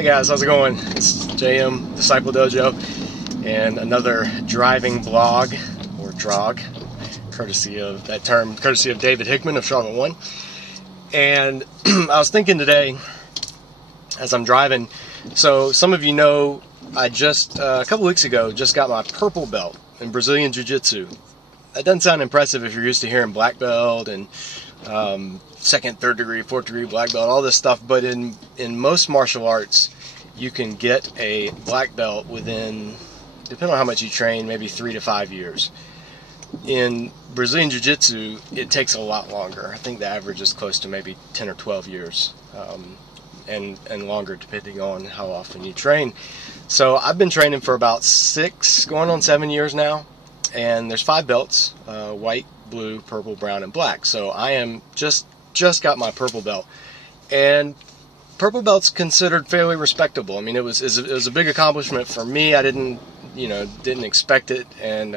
Hey guys, how's it going? It's JM, Disciple Dojo, and another driving vlog, or drog, courtesy of David Hickman of Charlotte One. And I was thinking today, as I'm driving, so some of you know, I just, a couple weeks ago, just got my purple belt in Brazilian Jiujitsu. That doesn't sound impressive if you're used to hearing black belt and second, third degree, fourth degree black belt, all this stuff, but in most martial arts, you can get a black belt within, depending on how much you train, maybe 3 to 5 years. In Brazilian Jiu-Jitsu, it takes a lot longer. I think the average is close to maybe 10 or 12 years, and longer depending on how often you train. So I've been training for about 6, going on 7 years now, and there's 5 belts, white, blue, purple, brown, and black. So I am just got my purple belt, and purple belt's considered fairly respectable. I mean, it was a big accomplishment for me. I didn't expect it, and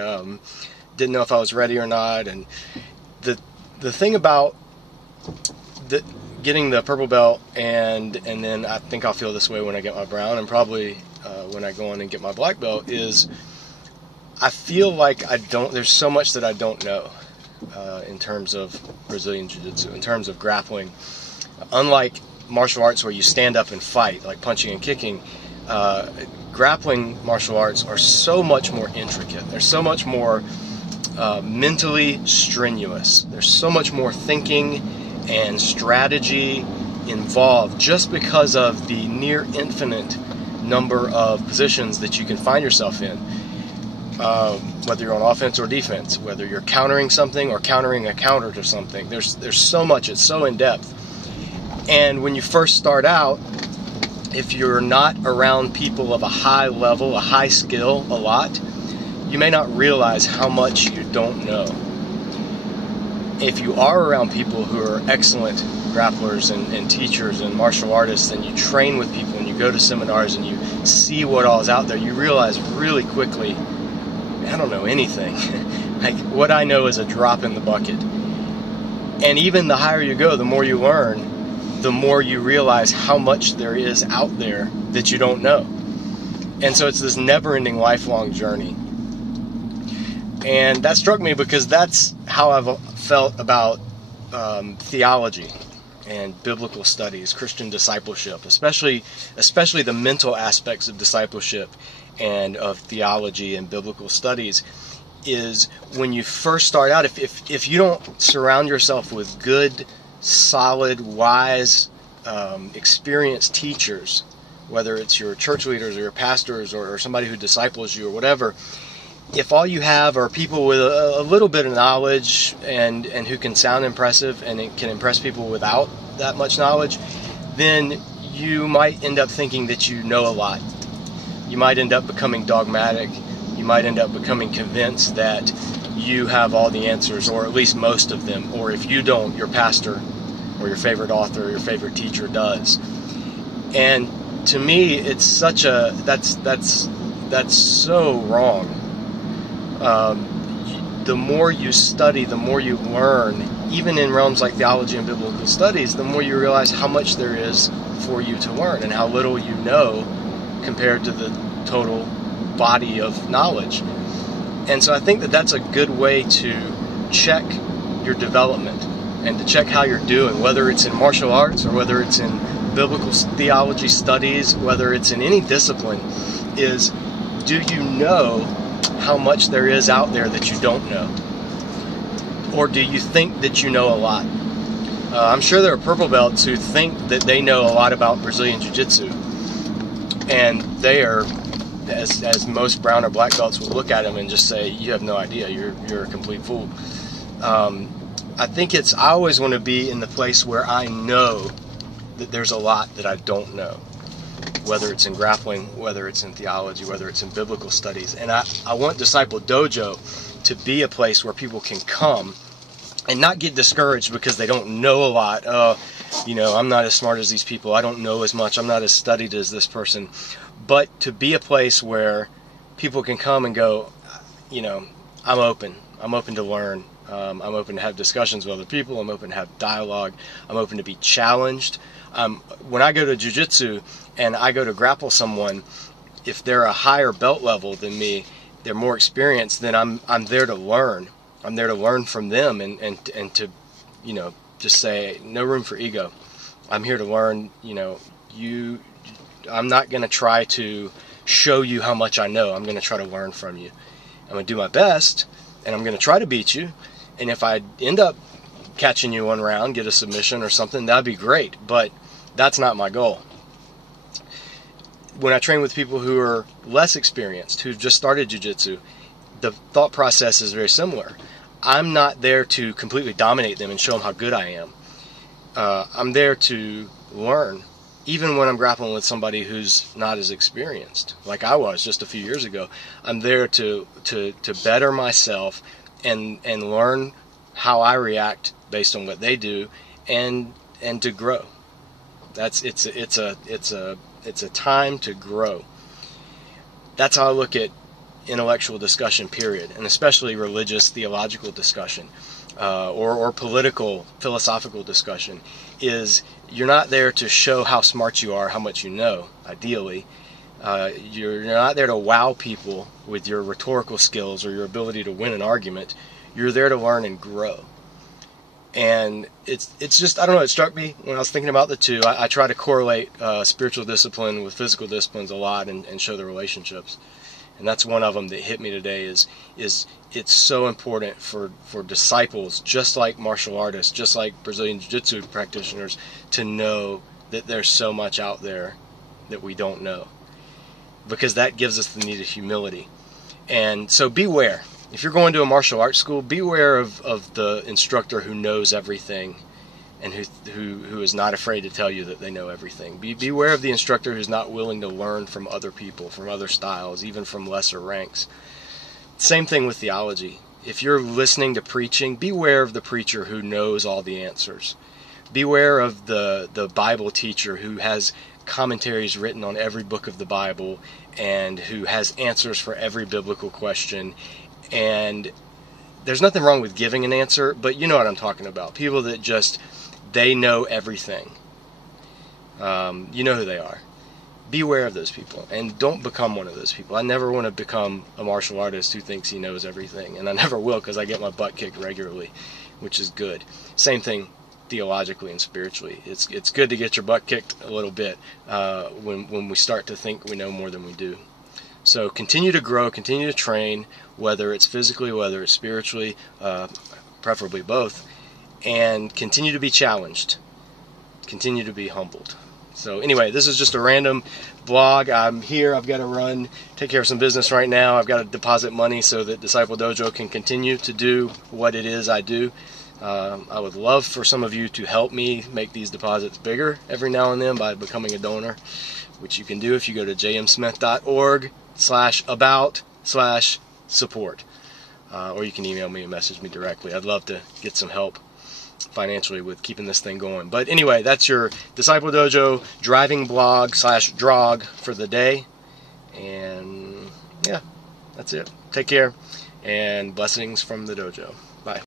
didn't know if I was ready or not. And the thing about getting the purple belt, and then I think I'll feel this way when I get my brown, and probably when I go on and get my black belt, is I feel like there's so much that I don't know in terms of Brazilian Jiu-Jitsu, in terms of grappling. Unlike martial arts where you stand up and fight, like punching and kicking, grappling martial arts are so much more intricate. They're so much more mentally strenuous. There's so much more thinking and strategy involved, just because of the near infinite number of positions that you can find yourself in. Whether you're on offense or defense, whether you're countering something or countering a counter to something, there's so much, it's so in depth. And when you first start out, if you're not around people of a high level, a high skill a lot, you may not realize how much you don't know. If you are around people who are excellent grapplers and teachers and martial artists, and you train with people and you go to seminars and you see what all is out there, you realize really quickly, I don't know anything. Like, what I know is a drop in the bucket. And even the higher you go, the more you learn, the more you realize how much there is out there that you don't know. And so it's this never-ending, lifelong journey. And that struck me because that's how I've felt about theology and biblical studies, Christian discipleship, especially the mental aspects of discipleship and of theology and biblical studies, is when you first start out, if you don't surround yourself with good, solid, wise, experienced teachers, whether it's your church leaders or your pastors or somebody who disciples you or whatever, if all you have are people with a little bit of knowledge and who can sound impressive and it can impress people without that much knowledge, then you might end up thinking that you know a lot. You might end up becoming dogmatic. You might end up becoming convinced that you have all the answers, or at least most of them. Or if you don't, your pastor or your favorite author or your favorite teacher does. And to me, it's such a, that's so wrong. The more you study, the more you learn, even in realms like theology and biblical studies, the more you realize how much there is for you to learn and how little you know compared to the total body of knowledge. And so I think that that's a good way to check your development and to check how you're doing, whether it's in martial arts or whether it's in biblical theology studies, whether it's in any discipline, is, do you know how much there is out there that you don't know? Or do you think that you know a lot? I'm sure there are purple belts who think that they know a lot about Brazilian Jiu-Jitsu, and they are, as most brown or black belts will look at them and just say, you have no idea, you're a complete fool. I think I always want to be in the place where I know that there's a lot that I don't know, whether it's in grappling, whether it's in theology, whether it's in biblical studies. And I want Disciple Dojo to be a place where people can come and not get discouraged because they don't know a lot. I'm not as smart as these people. I don't know as much. I'm not as studied as this person. But to be a place where people can come and go, I'm open. I'm open to learn. I'm open to have discussions with other people. I'm open to have dialogue. I'm open to be challenged. When I go to jiu-jitsu and I go to grapple someone, if they're a higher belt level than me, they're more experienced, then I'm there to learn. I'm there to learn from them and to, you know, just say, no room for ego. I'm here to learn. You know, I'm not going to try to show you how much I know. I'm going to try to learn from you. I'm going to do my best, and I'm going to try to beat you. And if I end up catching you one round, get a submission or something, that'd be great. But that's not my goal. When I train with people who are less experienced, who've just started jiu-jitsu, the thought process is very similar. I'm not there to completely dominate them and show them how good I am. I'm there to learn, even when I'm grappling with somebody who's not as experienced, like I was just a few years ago. I'm there to better myself and learn how I react based on what they do, and to grow. It's a time to grow. That's how I look at intellectual discussion, period, and especially religious, theological discussion, or political, philosophical discussion. Is you're not there to show how smart you are, how much you know, ideally. You're not there to wow people with your rhetorical skills or your ability to win an argument. You're there to learn and grow. And it's just, I don't know, it struck me when I was thinking about the two. I try to correlate spiritual discipline with physical disciplines a lot and show the relationships. And that's one of them that hit me today is it's so important for disciples, just like martial artists, just like Brazilian Jiu-Jitsu practitioners, to know that there's so much out there that we don't know. Because that gives us the needed humility. And so beware. If you're going to a martial arts school, beware of the instructor who knows everything and who is not afraid to tell you that they know everything. Beware of the instructor who's not willing to learn from other people, from other styles, even from lesser ranks. Same thing with theology. If you're listening to preaching, beware of the preacher who knows all the answers. Beware of the Bible teacher who has commentaries written on every book of the Bible and who has answers for every biblical question. And there's nothing wrong with giving an answer, but you know what I'm talking about. People that just, they know everything. You know who they are. Beware of those people, and don't become one of those people. I never want to become a martial artist who thinks he knows everything, and I never will, because I get my butt kicked regularly, which is good. Same thing theologically and spiritually. It's good to get your butt kicked a little bit when we start to think we know more than we do. So continue to grow, continue to train, whether it's physically, whether it's spiritually, preferably both, and continue to be challenged. Continue to be humbled. So anyway, this is just a random vlog. I'm here. I've got to run, take care of some business right now. I've got to deposit money so that Disciple Dojo can continue to do what it is I do. I would love for some of you to help me make these deposits bigger every now and then by becoming a donor, which you can do if you go to jmsmith.org/about/support. Or you can email me and message me directly. I'd love to get some help financially with keeping this thing going. But anyway, that's your Disciple Dojo driving blog/drog for the day. And yeah, that's it. Take care, and blessings from the dojo.